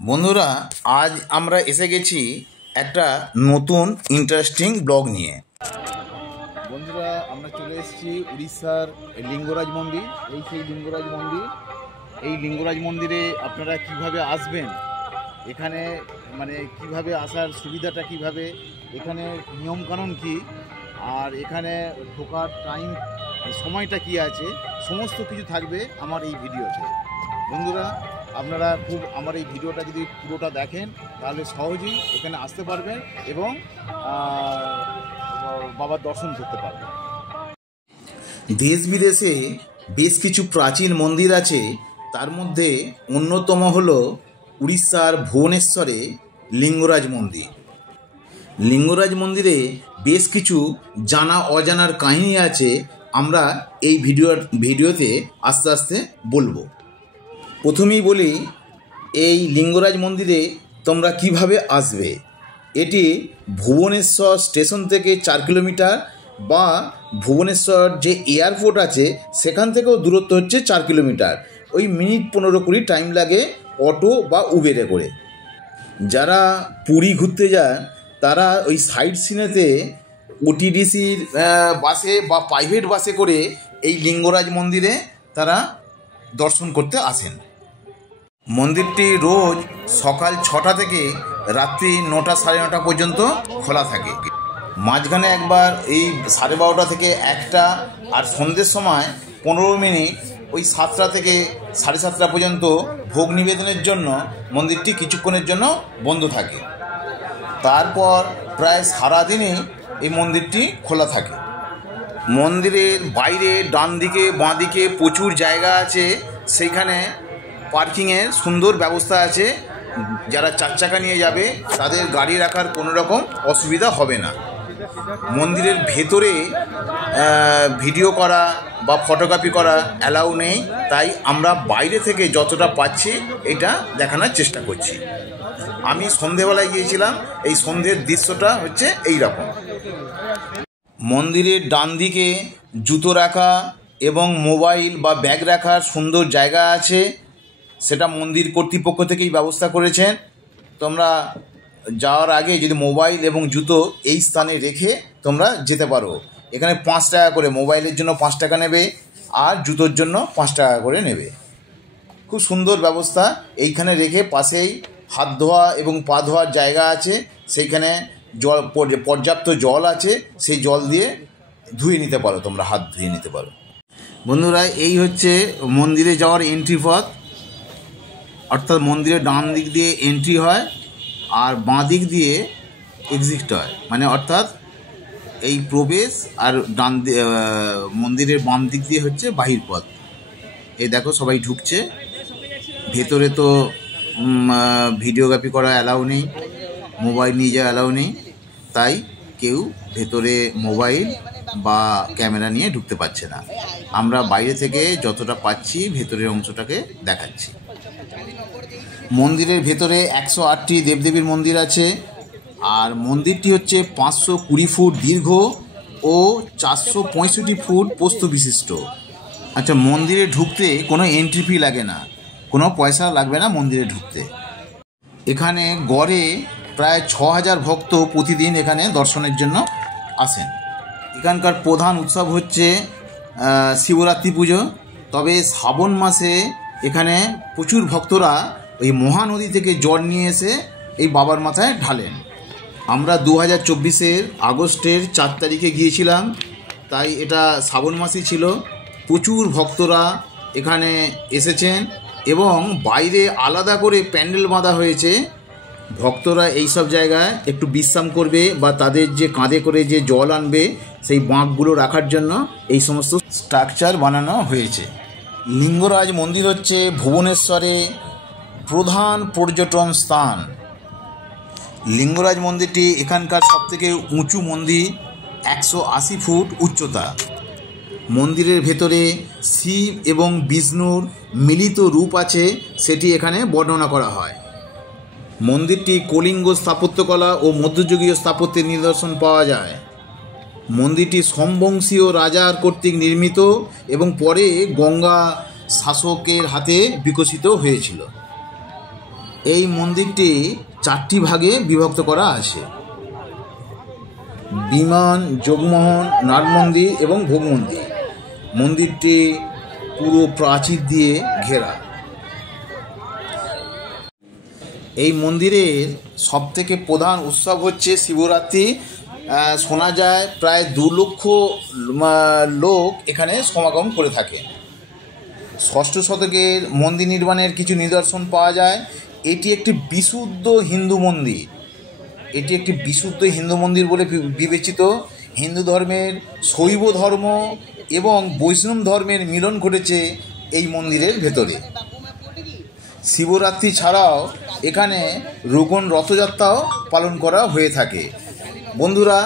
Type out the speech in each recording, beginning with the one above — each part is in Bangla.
বন্ধুরা, আজ আমরা এসে গেছি একটা নতুন ইন্টারেস্টিং ব্লগ নিয়ে। বন্ধুরা, আমরা চলে এসেছি উড়িষ্যার লিঙ্গরাজ মন্দির। সেই লিঙ্গরাজ মন্দির, এই লিঙ্গরাজ মন্দিরে আপনারা কিভাবে আসবেন, এখানে মানে কিভাবে আসার সুবিধাটা কিভাবে, এখানে নিয়মকানুন কি, আর এখানে ঢোকার টাইম সময়টা কি আছে, সমস্ত কিছু থাকবে আমার এই ভিডিওতে। বন্ধুরা, আপনারা খুব আমার এই ভিডিওটা যদি পুরোটা দেখেন তাহলে সহজেই এখানে আসতে পারবেন এবং বাবার দর্শন করতে পারবেন। দেশ বিদেশে বেশ কিছু প্রাচীন মন্দির আছে, তার মধ্যে অন্যতম হল উড়িষ্যার ভুবনেশ্বরে লিঙ্গরাজ মন্দির। লিঙ্গরাজ মন্দিরে বেশ কিছু জানা অজানার কাহিনী আছে, আমরা এই ভিডিওতে আস্তে আস্তে বলবো। প্রথমেই বলি, এই লিঙ্গরাজ মন্দিরে তোমরা কিভাবে আসবে। এটি ভুবনেশ্বর স্টেশন থেকে 4 কিলোমিটার, বা ভুবনেশ্বর যে এয়ারপোর্ট আছে সেখান থেকেও দূরত্ব হচ্ছে 4 কিলোমিটার। ওই মিনিট 15-20 টাইম লাগে অটো বা উবেরে করে। যারা পুরী ঘুরতে যায় তারা ওই সাইড সিনেতে ওটিডিসির বাসে বা প্রাইভেট বাসে করে এই লিঙ্গরাজ মন্দিরে তারা দর্শন করতে আসেন। মন্দিরটি রোজ সকাল 6টা থেকে রাত্রি 9টা সাড়ে 9টা পর্যন্ত খোলা থাকে। মাঝখানে একবার এই 12:30 থেকে 1টা, আর সন্ধ্যের সময় 15 মিনিট ওই 7টা থেকে 7:30 পর্যন্ত ভোগ নিবেদনের জন্য মন্দিরটি কিছুক্ষণের জন্য বন্ধ থাকে। তারপর প্রায় সারাদিনই এই মন্দিরটি খোলা থাকে। মন্দিরের বাইরে ডান দিকে বাঁ দিকে প্রচুর জায়গা আছে, সেইখানে পার্কিংয়ের সুন্দর ব্যবস্থা আছে। যারা 4 চাকা নিয়ে যাবে তাদের গাড়ি রাখার কোনো রকম অসুবিধা হবে না। মন্দিরের ভেতরে ভিডিও করা বা ফটোগ্রাফি করা অ্যালাউ নেই, তাই আমরা বাইরে থেকে যতটা পাচ্ছি এটা দেখানোর চেষ্টা করছি। আমি সন্ধেবেলায় গিয়েছিলাম, এই সন্ধ্যের দৃশ্যটা হচ্ছে এই রকম। মন্দিরের ডান দিকে জুতো রাখা এবং মোবাইল বা ব্যাগ রাখার সুন্দর জায়গা আছে, সেটা মন্দির কর্তৃপক্ষ থেকেই ব্যবস্থা করেছেন। তোমরা যাওয়ার আগে যদি মোবাইল এবং জুতো এই স্থানে রেখে তোমরা যেতে পারো। এখানে 5 টাকা করে, মোবাইলের জন্য 5 টাকা নেবে, আর জুতোর জন্য 5 টাকা করে নেবে। খুব সুন্দর ব্যবস্থা। এইখানে রেখে পাশেই হাত ধোয়া এবং পা ধোয়ার জায়গা আছে, সেইখানে জল, পর্যাপ্ত জল আছে, সেই জল দিয়ে ধুয়ে নিতে পারো, তোমরা হাত ধুয়ে নিতে পারো। বন্ধুরা, এই হচ্ছে মন্দিরে যাওয়ার এন্ট্রি পথ। অর্থাৎ মন্দিরের ডান দিক দিয়ে এন্ট্রি হয় আর বাঁ দিক দিয়ে এক্সিট হয়, মানে অর্থাৎ এই প্রবেশ, আর মন্দিরের বাম দিক দিয়ে হচ্ছে বাহির পথ। এই দেখো সবাই ঢুকছে। ভেতরে তো ভিডিওগ্রাফি করা অ্যালাউ নেই, মোবাইল নিয়ে যাওয়া অ্যালাউ নেই, তাই কেউ ভেতরে মোবাইল বা ক্যামেরা নিয়ে ঢুকতে পারছে না। আমরা বাইরে থেকে যতটা পাচ্ছি ভেতরের অংশটাকে দেখাচ্ছি। মন্দিরের ভেতরে 108টি দেবদেবীর মন্দির আছে, আর মন্দিরটি হচ্ছে 520 ফুট দীর্ঘ ও 465 ফুট প্রস্থ বিশিষ্ট। আচ্ছা, মন্দিরে ঢুকতে কোনো এন্ট্রি ফি লাগে না, কোনো পয়সা লাগবে না মন্দিরে ঢুকতে। এখানে গড়ে প্রায় 6000 ভক্ত প্রতিদিন এখানে দর্শনের জন্য আসেন। এখানকার প্রধান উৎসব হচ্ছে শিবরাত্রি পুজো। তবে শ্রাবণ মাসে এখানে প্রচুর ভক্তরা ওই মহানদী থেকে জল নিয়ে এসে এই বাবার মাথায় ঢালেন। আমরা 2024 আগস্টের 4 তারিখে গিয়েছিলাম, তাই এটা শ্রাবণ মাসই ছিল। প্রচুর ভক্তরা এখানে এসেছেন এবং বাইরে আলাদা করে প্যান্ডেল বাঁধা হয়েছে। ভক্তরা এই সব জায়গায় একটু বিশ্রাম করবে বা তাদের যে কাঁধে করে যে জল আনবে সেই বাঁকগুলো রাখার জন্য এই সমস্ত স্ট্রাকচার বানানো হয়েছে। লিঙ্গরাজ মন্দির হচ্ছে ভুবনেশ্বরে প্রধান পর্যটন স্থান। লিঙ্গরাজ মন্দিরটি এখানকার সবথেকে উঁচু মন্দির, 180 ফুট উচ্চতা। মন্দিরের ভেতরে শিব এবং বিষ্ণুর মিলিত রূপ আছে, সেটি এখানে বর্ণনা করা হয়। মন্দিরটি কলিঙ্গ স্থাপত্যকলা ও মধ্যযুগীয় স্থাপত্যের নিদর্শন পাওয়া যায়। মন্দিরটি সোমবংশীয় রাজার কর্তৃক নির্মিত এবং পরে গঙ্গা শাসকের হাতে বিকশিত হয়েছিল। এই মন্দিরটি 4টি ভাগে বিভক্ত করা আছে: বিমান, যোগমোহন, নাট মন্দির এবং ভোগ মন্দির। মন্দিরটি পুরো প্রাচীর দিয়ে ঘেরা। এই মন্দিরের সবথেকে প্রধান উৎসব হচ্ছে শিবরাত্রি। শোনা যায় প্রায় 2 লক্ষ লোক এখানে সমাগম করে থাকে। 6ষ্ঠ শতকের মন্দির নির্মাণের কিছু নিদর্শন পাওয়া যায়। এটি একটি বিশুদ্ধ হিন্দু মন্দির। এটি একটি বিশুদ্ধ হিন্দু মন্দির বলে বিবেচিত। হিন্দু ধর্মের শৈব ধর্ম এবং বৈষ্ণব ধর্মের মিলন ঘটেছে এই মন্দিরের ভেতরে। শিবরাত্রি ছাড়াও এখানে রোগন রথযাত্রাও পালন করা হয়ে থাকে। বন্ধুরা,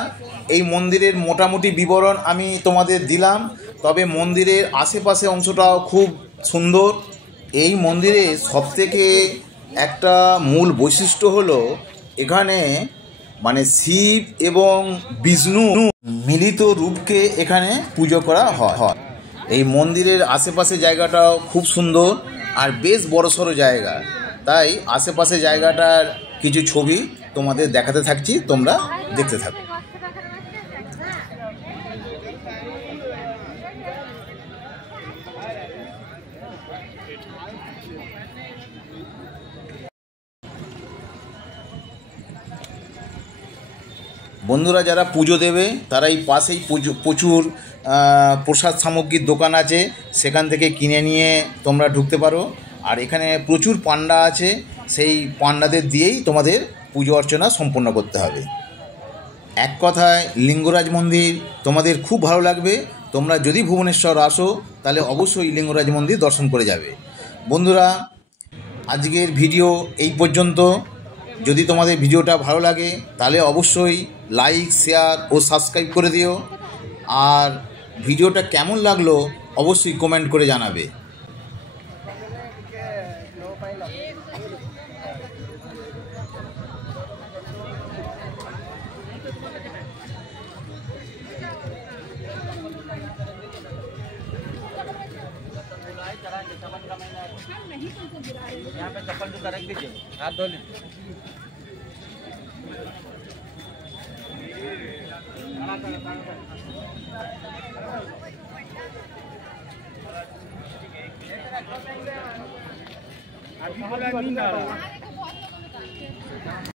এই মন্দিরের মোটামুটি বিবরণ আমি তোমাদের দিলাম। তবে মন্দিরের আশেপাশে অংশটাও খুব সুন্দর। এই মন্দিরে সবথেকে একটা মূল বৈশিষ্ট্য হলো এখানে শিব এবং বিষ্ণু মিলিত রূপকে এখানে পুজো করা হয়। এই মন্দিরের আশেপাশে জায়গাটাও খুব সুন্দর আর বেশ বড়সড় জায়গা। তাই আশেপাশে জায়গাটার কিছু ছবি তোমাদের দেখাতে থাকছি, তোমরা দেখতে থাকো। বন্ধুরা, যারা পুজো দেবে তারা এই পাশেই প্রচুর প্রসাদ সামগ্রীর দোকান আছে, সেখান থেকে কিনে নিয়ে তোমরা ঢুকতে পারো। আর এখানে প্রচুর পান্ডা আছে, সেই পান্ডাদের দিয়েই তোমাদের পুজো অর্চনা সম্পন্ন করতে হবে। এক কথায় লিঙ্গরাজ মন্দির তোমাদের খুব ভালো লাগবে। তোমরা যদি ভুবনেশ্বর আসো তাহলে অবশ্যই লিঙ্গরাজ মন্দির দর্শন করে যাবে। বন্ধুরা, আজকের ভিডিও এই পর্যন্ত। যদি তোমাদের ভিডিওটা ভালো লাগে তাহলে অবশ্যই লাইক, শেয়ার ও সাবস্ক্রাইব করে দিও। আর ভিডিওটা কেমন লাগলো অবশ্যই কমেন্ট করে জানাবে। यहाँ पे चप्पल जूता रख दीजिए, हाथ धो लीजिए। अभी बोला नहीं